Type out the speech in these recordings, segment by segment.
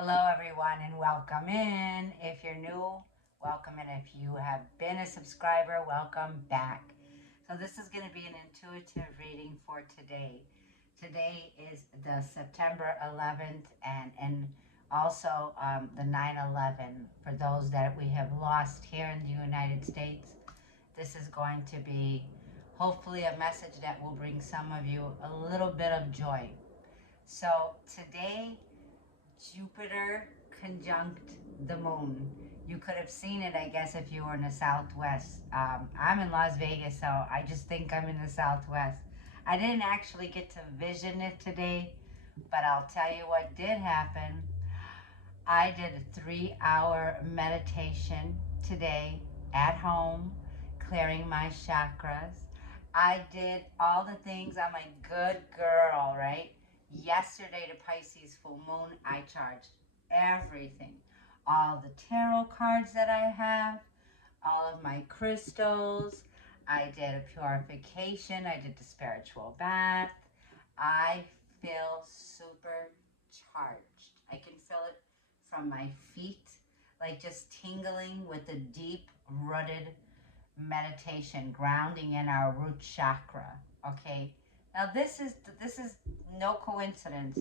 Hello, everyone, and welcome in. If you're new, welcome in. If you have been a subscriber, welcome back. So, this is going to be an intuitive reading for today. Today is the September 11th and also the 9/11. For those that we have lost here in the United States, this is going to be hopefully a message that will bring some of you a little bit of joy. So, today Jupiter conjunct the moon. You could have seen it, I guess, if you were in the Southwest. I'm in Las Vegas, so I just think I'm in the Southwest. I didn't actually get to vision it today, but I'll tell you what did happen. I did a 3 hour meditation today at home, clearing my chakras. I did all the things. I'm a good girl, right? Yesterday, the Pisces full moon, I charged everything. All the tarot cards that I have, all of my crystals. I did a purification. I did the spiritual bath. I feel super charged. I can feel it from my feet, like just tingling with the deep rooted meditation, grounding in our root chakra. Okay. Now this is no coincidence.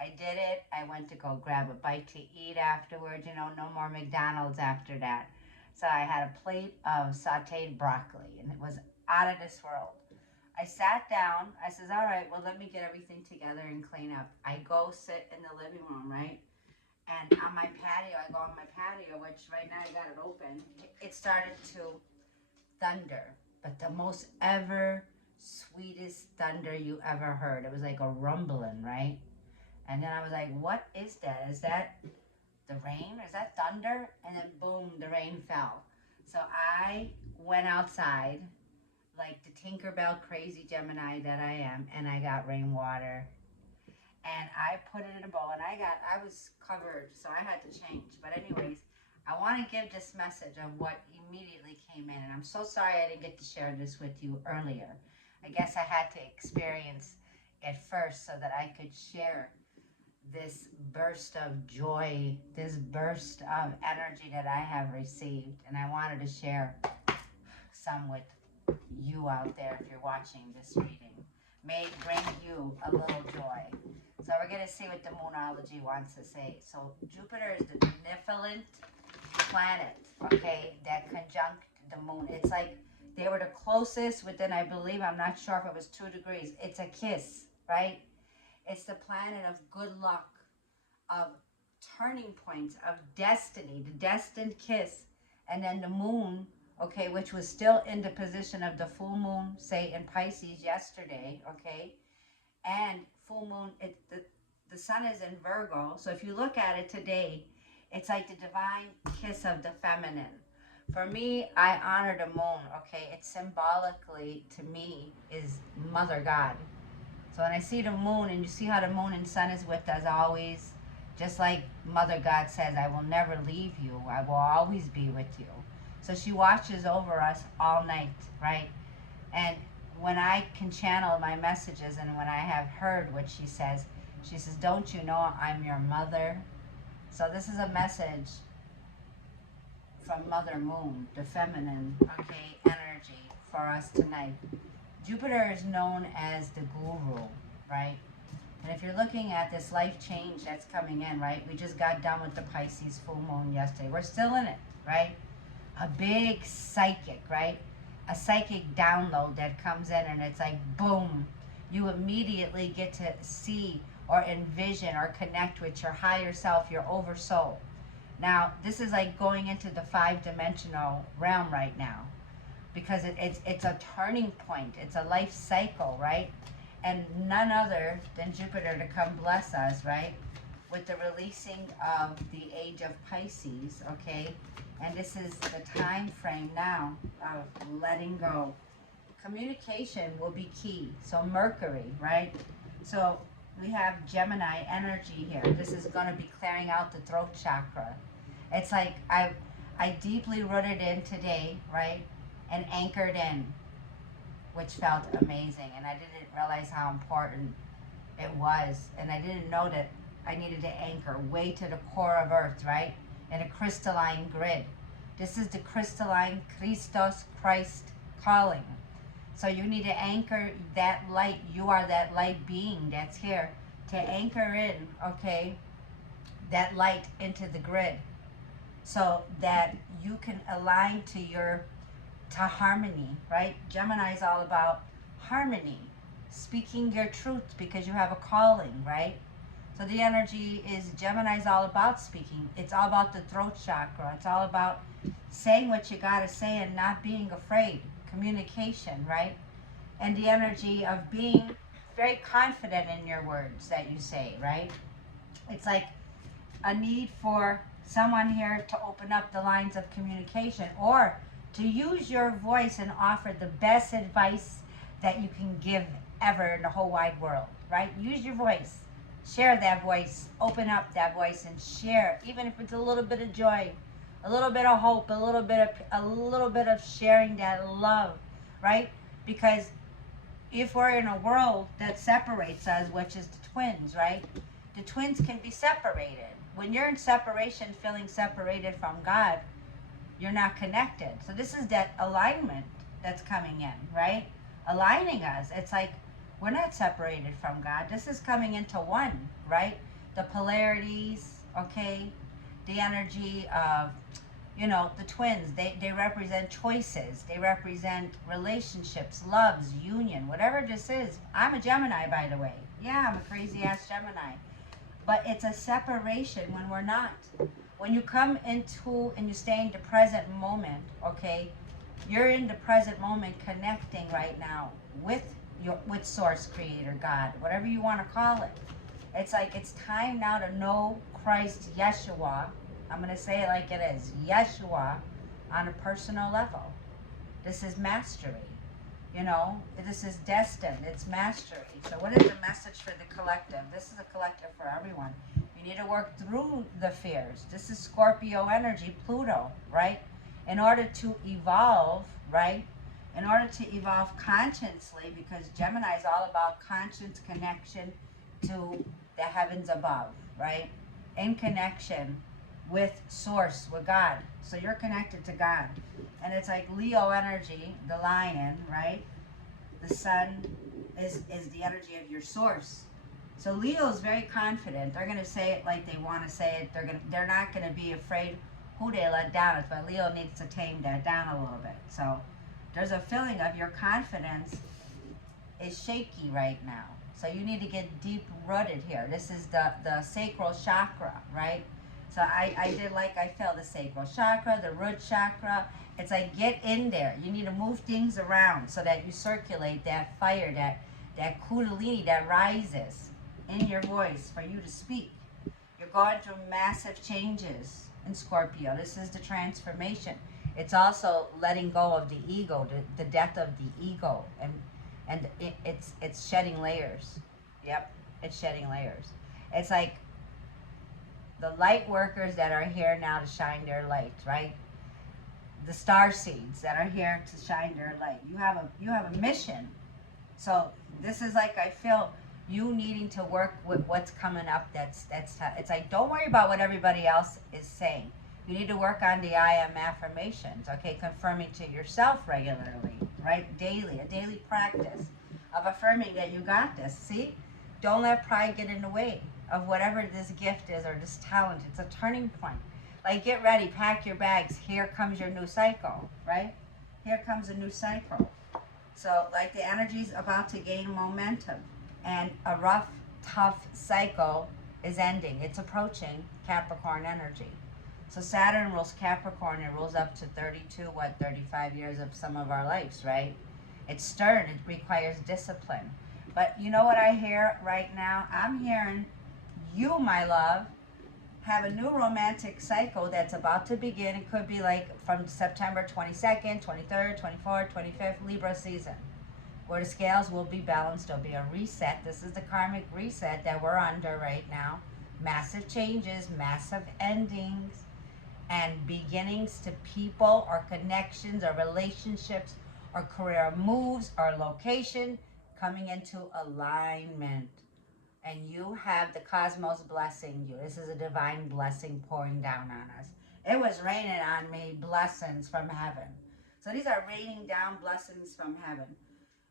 I did it. I went to go grab a bite to eat afterwards. No more McDonald's after that. So I had a plate of sauteed broccoli, and it was out of this world. I sat down. I says, "All right, well, let me get everything together and clean up." I go sit in the living room, right? And on my patio, I go on my patio, which right now I got it open. It started to thunder, but the most ever sweetest thunder you ever heard. It was like a rumbling, right? And then I was like, what is that? Is that the rain? Is that thunder? And then boom, the rain fell. So I went outside like the Tinkerbell crazy Gemini that I am, and I got rainwater and I put it in a bowl, and I was covered, so I had to change. But anyways, I want to give this message of what immediately came in, and I'm so sorry I didn't get to share this with you earlier. I guess I had to experience it first so that I could share this burst of joy, this burst of energy that I have received, and I wanted to share some with you out there if you're watching this reading. May it bring you a little joy. So we're going to see what the Moonology wants to say. So Jupiter is the benevolent planet, okay, that conjunct the moon. It's like they were the closest within, I believe, I'm not sure if it was 2 degrees. It's a kiss, right? It's the planet of good luck, of turning points, of destiny, the destined kiss. And then the moon, okay, which was still in the position of the full moon, say in Pisces yesterday, okay, and full moon, the sun is in Virgo. So if you look at it today, it's like the divine kiss of the feminine. For me, I honor the moon, okay? It symbolically, to me, is Mother God. So when I see the moon, and you see how the moon and sun is with us always, just like Mother God says, I will never leave you. I will always be with you. So she watches over us all night, right? And when I can channel my messages and when I have heard what she says, don't you know I'm your mother? So this is a message from Mother Moon, the feminine, okay, energy for us tonight. Jupiter is known as the guru, right? And if you're looking at this life change that's coming in, right? We just got done with the Pisces full moon yesterday. We're still in it, right? A big psychic, right? A psychic download that comes in and it's like, boom, you immediately get to see or envision or connect with your higher self, your oversoul. Now, this is like going into the 5-dimensional realm right now because it's a turning point. It's a life cycle, right? And none other than Jupiter to come bless us, right? With the releasing of the age of Pisces, okay? And this is the time frame now of letting go. Communication will be key. So Mercury, right? So we have Gemini energy here. This is going to be clearing out the throat chakra. It's like I deeply rooted in today, right? And anchored in, which felt amazing. And I didn't realize how important it was. And I didn't know that I needed to anchor way to the core of Earth, right? In a crystalline grid. This is the crystalline Christos Christ calling. So you need to anchor that light. You are that light being that's here to anchor in, okay, that light into the grid so that you can align to harmony, right? Gemini is all about harmony, speaking your truth because you have a calling, right? So the energy is Gemini is all about speaking. It's all about the throat chakra. It's all about saying what you got to say and not being afraid. Communication, right? And the energy of being very confident in your words that you say, right? It's like a need for someone here to open up the lines of communication or to use your voice and offer the best advice that you can give ever in the whole wide world, right? Use your voice. Share that voice. Open up that voice and share, even if it's a little bit of joy, a little bit of hope, a little bit of sharing that love, right? Because if we're in a world that separates us, which is the twins, right? The twins can be separated. When you're in separation, feeling separated from God, you're not connected. So this is that alignment that's coming in, right? Aligning us. It's like we're not separated from God. This is coming into one, right? The polarities, okay? The energy of, the twins, they represent choices. They represent relationships, loves, union, whatever this is. I'm a Gemini, by the way. Yeah, I'm a crazy ass Gemini. But it's a separation when we're not. When you come into and you stay in the present moment, okay, you're in the present moment connecting right now with with Source, Creator, God, whatever you want to call it. It's like it's time now to know Christ Yeshua. I'm going to say it like it is, Yeshua, on a personal level. This is mastery. This is destined. It's mastery. So what is the message for the collective? This is a collective for everyone. You need to work through the fears. This is Scorpio energy, Pluto, right? In order to evolve, right? In order to evolve consciously, because Gemini is all about conscious connection to the heavens above, right? In connection with Source, with God. So you're connected to God. And it's like Leo energy, the lion, right? The sun is the energy of your source. So Leo is very confident. They're gonna say it like they want to say it. They're not gonna be afraid who they let down. But Leo needs to tame that down a little bit. So there's a feeling of your confidence is shaky right now. So you need to get deep rooted here. This is the sacral chakra, right? So I did like I felt the sacral chakra, the root chakra. It's like get in there. You need to move things around so that you circulate that fire, that kundalini that rises in your voice for you to speak. You're going through massive changes in Scorpio. This is the transformation. It's also letting go of the ego, the death of the ego, and it's shedding layers. Yep, it's shedding layers. It's like the light workers that are here now to shine their light, right? The star seeds that are here to shine their light. You have a mission. So this is like I feel you needing to work with what's coming up. It's like don't worry about what everybody else is saying. You need to work on the I am affirmations, okay? Confirming to yourself regularly, right? Daily, a daily practice of affirming that you got this. See? Don't let pride get in the way of whatever this gift is or this talent. It's a turning point. Like get ready, pack your bags. Here comes your new cycle, right? Here comes a new cycle. So like the energy's about to gain momentum and a rough, tough cycle is ending. It's approaching Capricorn energy. So Saturn rules Capricorn. It rules up to 35 years of some of our lives, right? It's stern. It requires discipline. But you know what I hear right now? I'm hearing you, my love, have a new romantic cycle that's about to begin. It could be like from September 22nd, 23rd, 24th, 25th, Libra season, where the scales will be balanced. There'll be a reset. This is the karmic reset that we're under right now. Massive changes, massive endings, and beginnings to people or connections or relationships or career moves or location coming into alignment. And you have the cosmos blessing you. This is a divine blessing pouring down on us. It was raining on me blessings from heaven. So these are raining down blessings from heaven.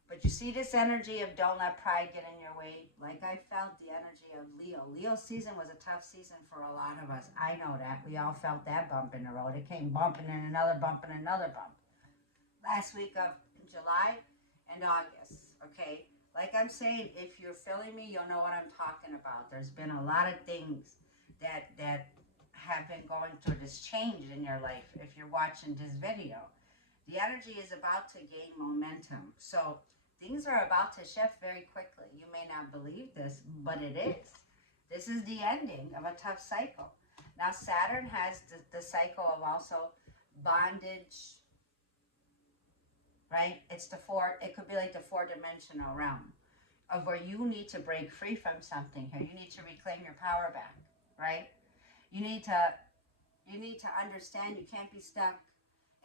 But you see this energy of don't let pride get in your way. Like I felt the energy of Leo. Leo's season was a tough season for a lot of us. I know that. We all felt that bump in the road. It came bumping and another bump and another bump. Last week of July and August, okay? Like I'm saying, if you're feeling me, you'll know what I'm talking about. There's been a lot of things that have been going through this change in your life if you're watching this video. The energy is about to gain momentum. So things are about to shift very quickly. You may not believe this, but it is. This is the ending of a tough cycle. Now, Saturn has the cycle of also bondage, right? It could be like the four-dimensional realm of where you need to break free from something here. You need to reclaim your power back, right? You need to understand you can't be stuck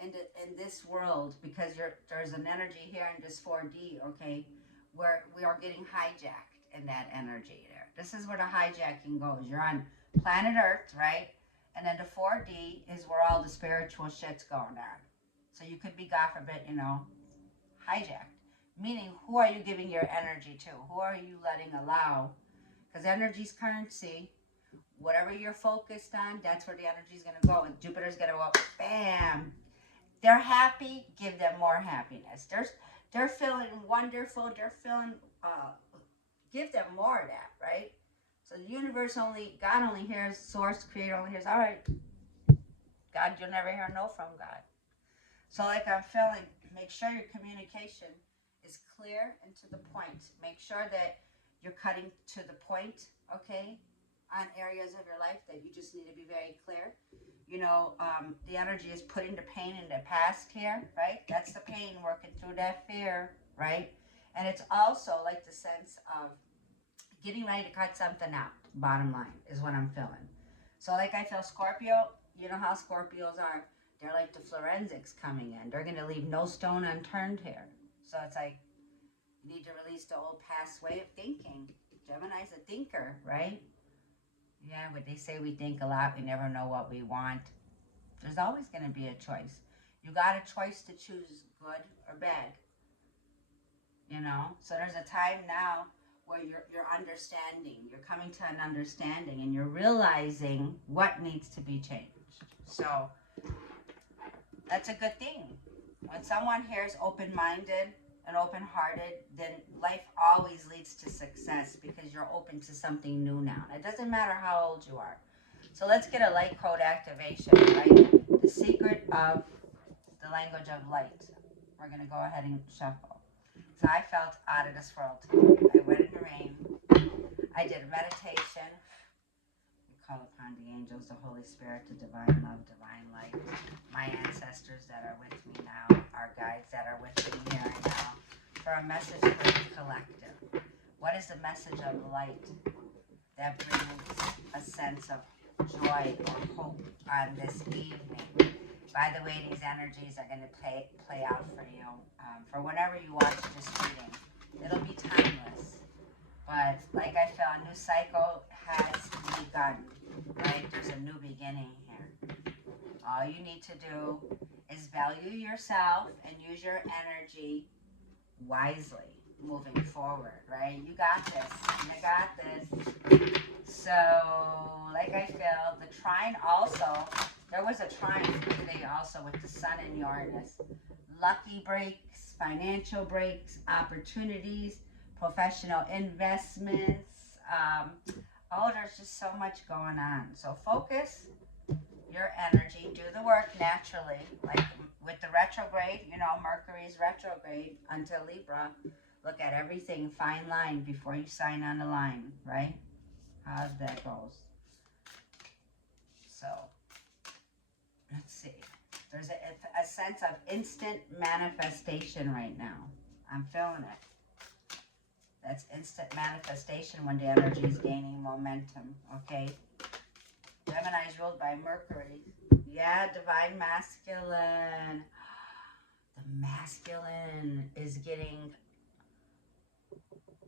in this world because there's an energy here in this 4D, okay, where we are getting hijacked in that energy there. This is where the hijacking goes. You're on planet Earth, right? And then the 4D is where all the spiritual shit's going on. So you could be, God forbid, hijacked. Meaning, who are you giving your energy to? Who are you letting allow? Because energy's currency. Whatever you're focused on, that's where the energy's going to go. And Jupiter's going to go, bam. They're happy, give them more happiness. They're feeling wonderful. They're feeling, give them more of that, right? So the universe God only hears, source, creator only hears, all right, God, you'll never hear no from God. So like I'm feeling, make sure your communication is clear and to the point. Make sure that you're cutting to the point, okay, on areas of your life that you just need to be very clear. The energy is putting the pain in the past here, right? That's the pain working through that fear, right? And it's also like the sense of getting ready to cut something out. Bottom line is what I'm feeling. So like I feel Scorpio, you know how Scorpios are. They're like the forensics coming in. They're going to leave no stone unturned here. So it's like you need to release the old past way of thinking. Gemini's a thinker, right? Yeah, but they say we think a lot. We never know what we want. There's always going to be a choice. You got a choice to choose good or bad. So there's a time now where you're understanding. You're coming to an understanding and you're realizing what needs to be changed. So that's a good thing. When someone here is open-minded and open-hearted, then life always leads to success because you're open to something new now. It doesn't matter how old you are. So let's get a light code activation, right? The secret of the language of light. We're going to go ahead and shuffle. So I felt out of this world today. I went in the rain. I did a meditation. We call upon the angels, the Holy Spirit, the divine love, divine light. My ancestors that are with me now, our guides that are with me here and now, for a message for the collective. What is the message of light that brings a sense of joy or hope on this evening? By the way, these energies are going to play out for you for whenever you watch this reading. It'll be timeless. But like I feel, a new cycle has begun, right? There's a new beginning here. All you need to do is value yourself and use your energy wisely moving forward, right? You got this. You got this. So, like I feel, the trine also, there was a trine today also with the sun in Uranus. Lucky breaks, financial breaks, opportunities, professional investments. There's just so much going on. So focus your energy, do the work naturally, like with the retrograde, Mercury's retrograde until Libra. Look at everything, fine line before you sign on the line, right? How that goes. So, let's see. There's a sense of instant manifestation right now. I'm feeling it. That's instant manifestation when the energy is gaining momentum, okay? Gemini is ruled by Mercury. Yeah, divine masculine. The masculine is getting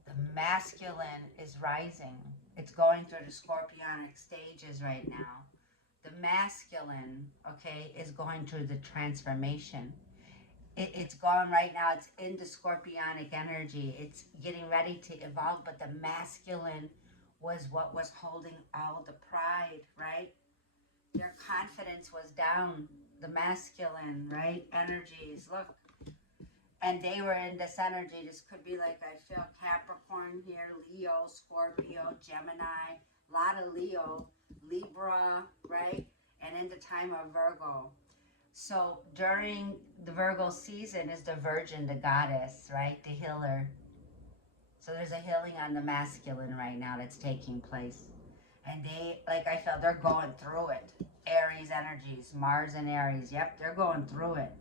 The masculine is rising. It's going through the scorpionic stages right now. The masculine, okay, is going through the transformation. It's gone right now. It's into scorpionic energy. It's getting ready to evolve, but the masculine was what was holding all the pride, right? Their confidence was down. The masculine, right? Energies. Look, and they were in this energy. This could be like, I feel Capricorn here, Leo, Scorpio, Gemini, a lot of Leo, Libra, right? And in the time of Virgo. So during the Virgo season is the Virgin, the goddess, right? The healer. So there's a healing on the masculine right now that's taking place. And they, like I felt, they're going through it. Aries energies, Mars and Aries. Yep, they're going through it.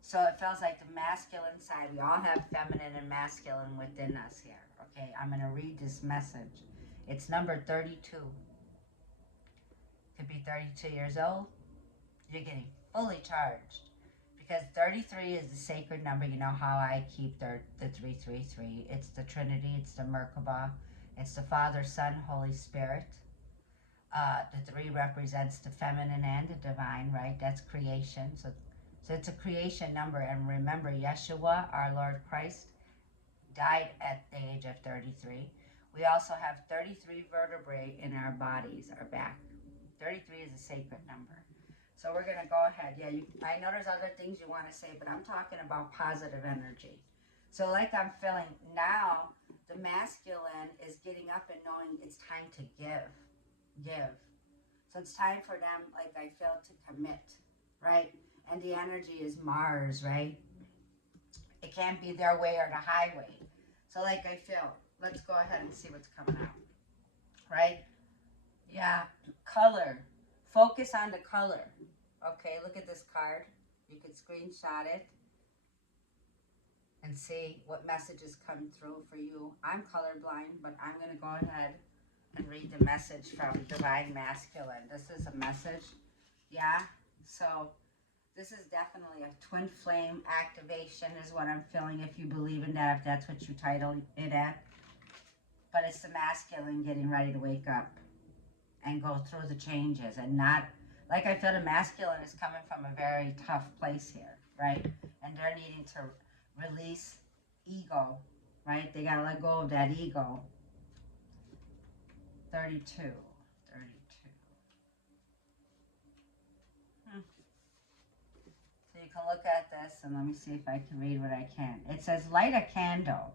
So it feels like the masculine side. We all have feminine and masculine within us here. Okay, I'm going to read this message. It's number 32. Could be 32 years old. You're getting fully charged. Because 33 is the sacred number. You know how I keep the 333. It's the Trinity. It's the Merkaba. It's the Father, Son, Holy Spirit. The 3 represents the feminine and the divine, right? That's creation. So it's a creation number. And remember, Yeshua, our Lord Christ, died at the age of 33. We also have 33 vertebrae in our bodies, our back. 33 is a sacred number. So we're going to go ahead. Yeah, I know there's other things you want to say, but I'm talking about positive energy. So like I'm feeling now, the masculine is getting up and knowing it's time to give. So it's time for them, like I feel, to commit, right? And the energy is Mars, right? It can't be their way or the highway. So like I feel, let's go ahead and see what's coming out, right? Yeah, color. Focus on the color. Okay, look at this card. You could screenshot it and see what messages come through for you. I'm colorblind, but I'm going to go ahead and read the message from Divine Masculine. This is a message. Yeah, so this is definitely a twin flame activation is what I'm feeling, if you believe in that, if that's what you title it at. But it's the masculine getting ready to wake up and go through the changes, and not, like I feel the masculine is coming from a very tough place here, right? And they're needing to release ego, right? They got to let go of that ego. 32. So you can look at this, and let me see if I can read what I can. It says, light a candle.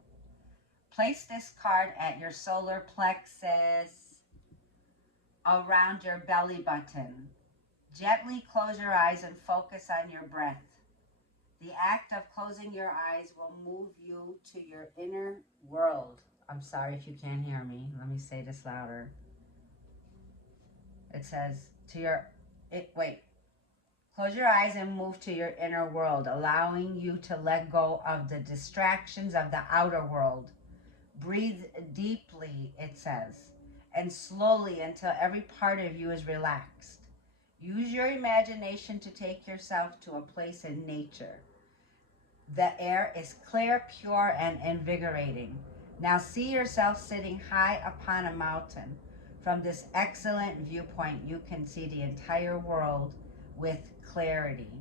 Place this card at your solar plexus, around your belly button. Gently close your eyes and focus on your breath. The act of closing your eyes will move you to your inner world. I'm sorry if you can't hear me. Let me say this louder. It says, close your eyes and move to your inner world, allowing you to let go of the distractions of the outer world. Breathe deeply, it says, and slowly until every part of you is relaxed. Use your imagination to take yourself to a place in nature. The air is clear, pure, and invigorating. Now see yourself sitting high upon a mountain. From this excellent viewpoint, you can see the entire world with clarity.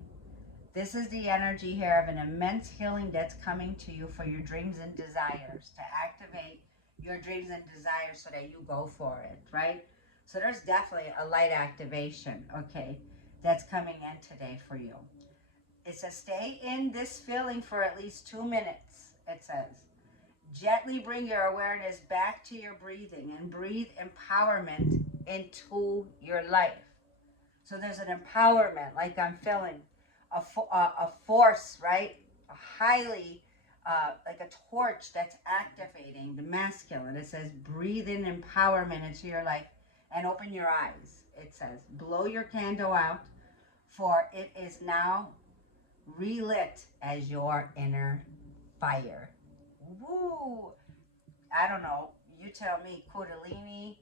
This is the energy here of an immense healing that's coming to you for your dreams and desires, to activate your dreams and desires so that you go for it, right? So there's definitely a light activation, okay, that's coming in today for you. It says, stay in this feeling for at least 2 minutes, it says. Gently bring your awareness back to your breathing and breathe empowerment into your life. So there's an empowerment, like I'm feeling, a force, right? A highly, like a torch that's activating the masculine. It says, breathe in empowerment into your life and open your eyes. It says, blow your candle out, for it is now relit as your inner fire. Woo! I don't know. You tell me. Kundalini,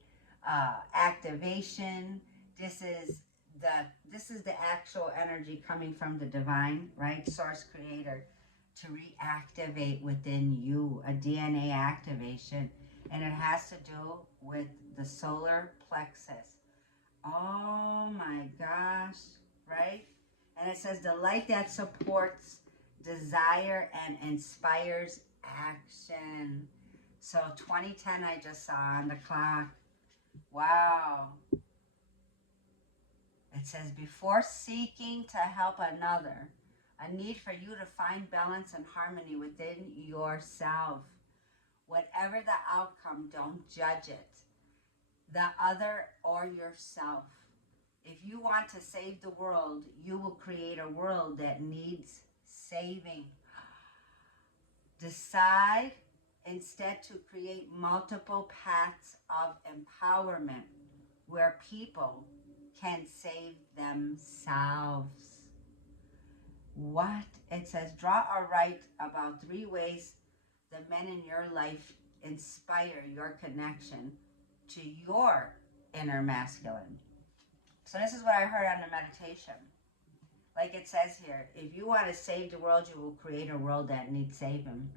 activation. This is the actual energy coming from the divine, right? Source creator to reactivate within you, a DNA activation. And it has to do with the solar plexus. Oh my gosh, right? And it says the light that supports desire and inspires action. So 2010 I just saw on the clock. Wow. It says before seeking to help another, a need for you to find balance and harmony within yourself. Whatever the outcome, don't judge it. The other or yourself. If you want to save the world, you will create a world that needs saving. Decide instead to create multiple paths of empowerment where people can save themselves. What? It says, draw or write about 3 ways the men in your life inspire your connection to your inner masculine. So this is what I heard on the meditation. Like it says here, if you want to save the world, you will create a world that needs saving.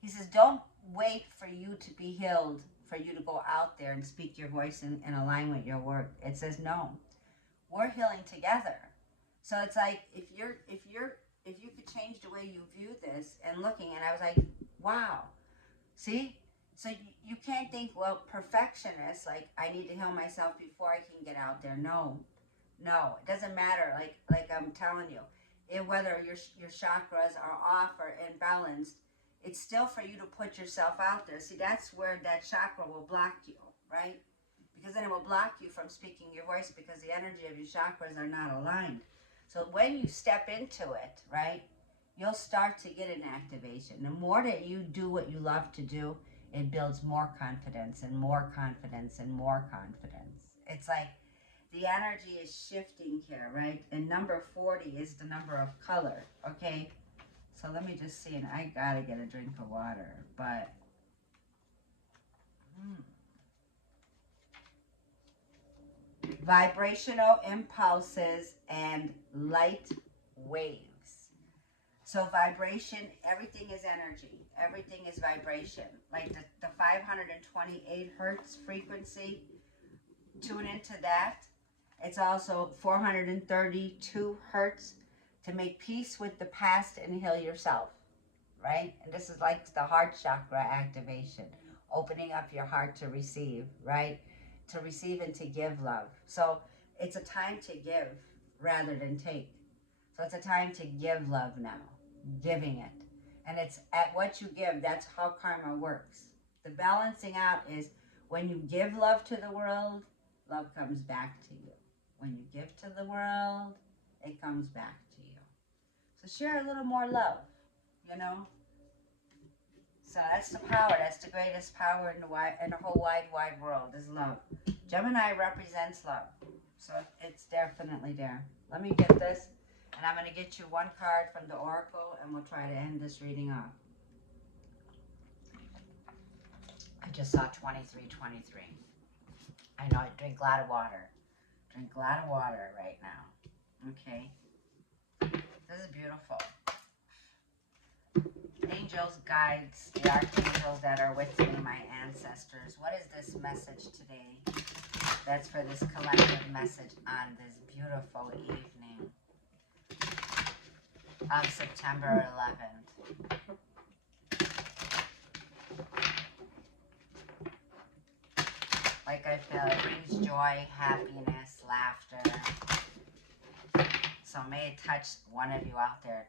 He says, don't wait for you to be healed, for you to go out there and speak your voice and align with your work. It says, no, we're healing together. So it's like, if you could change the way you view this and looking, and I was like, wow, see? So you can't think, well, perfectionist, like I need to heal myself before I can get out there. No, it doesn't matter. Like I'm telling you, whether your chakras are off or imbalanced, it's still for you to put yourself out there. See, that's where that chakra will block you, right? Because then it will block you from speaking your voice because the energy of your chakras are not aligned. So when you step into it, right, you'll start to get an activation. The more that you do what you love to do, it builds more confidence and more confidence and more confidence. It's like the energy is shifting here, right? And number 40 is the number of color, okay? So let me just see, and I gotta get a drink of water, but vibrational impulses and light waves. So vibration, everything is energy. Everything is vibration. Like the 528 hertz frequency, tune into that. It's also 432 hertz to make peace with the past and heal yourself, right? And this is like the heart chakra activation, opening up your heart to receive, right? To receive and to give love. So it's a time to give rather than take. So it's a time to give love now, giving it. And it's at what you give, that's how karma works. The balancing out is when you give love to the world, love comes back to you. When you give to the world, it comes back to you. So share a little more love, you know? So that's the power. That's the greatest power in the whole wide world is love. Gemini represents love. So it's definitely there. Let me get this. And I'm going to get you one card from the Oracle, and we'll try to end this reading off. I just saw 2323. I know, I drink a lot of water. Drink a lot of water right now. Okay. This is beautiful. Angels, guides, the archangels that are with me, my ancestors. What is this message today? That's for this collective message on this beautiful evening of September 11th. Like I feel it brings joy, happiness, laughter. So may it touch one of you out there to